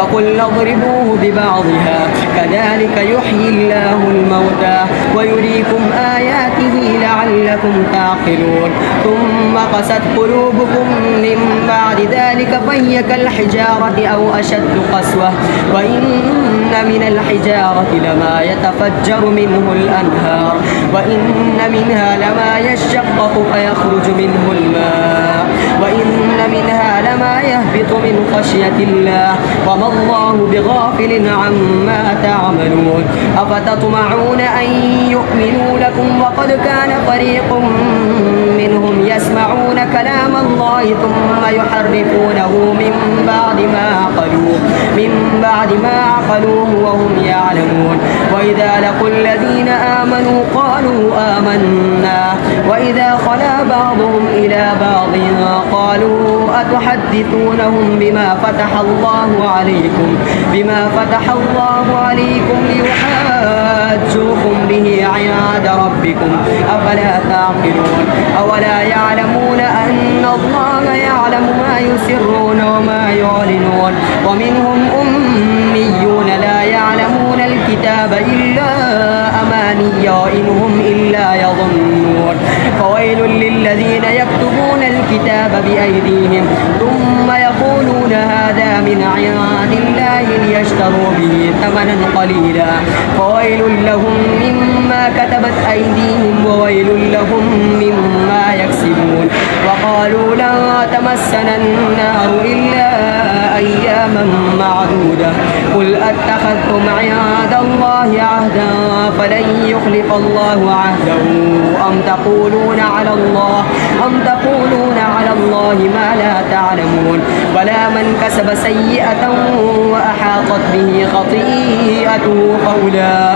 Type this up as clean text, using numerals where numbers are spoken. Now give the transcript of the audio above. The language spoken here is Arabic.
فقلنا اضربوه ببعضها كذلك يحيي الله الموتى ويريكم آياته لعلكم تعقلون ثم قست قلوبكم من بعد ذلك فهي كالحجارة أو أشد قسوة وإن من الحجارة لما يتفجر منه الأنهار وإن منها لما يشقق فيخرج منه الماء وإن منها لما يهبط من خشية الله وما الله بغافل عما تعملون أفتطمعون أن يؤمنوا لكم وقد كان فريق منهم يسمعون كلام الله ثم يحرفونه من بعد ما عقلوه وهم يعلمون وإذا لقوا الذين آمنوا قالوا آمنا وإذا خلا بعضهم إلى بعض قالوا أتحدثونهم بما فتح الله عليكم ليحاجوكم به عند ربكم أفلا تعقلون أولا يعلمون أن الله يعلم ما يسرون وما يعلنون ومنهم أميون لا يعلمون الكتاب إلا أماني وإن هم إلا يظنون فويل للذين يكتبون الكتاب بأيديهم ثم يقولون هذا من عند الله ليشتروا به ثمنا قليلا فويل لهم مما كتبت أيديهم وويل لهم مما يكسبون وقالوا لا تمسنا النار إلا أياما معدودة قل أتخذتم عند الله عهدا فلن يخلف الله عهده أم تقولون على الله ما لا تعلمون ولا من كسب سيئة وأحاطت به خطيئته فأولئك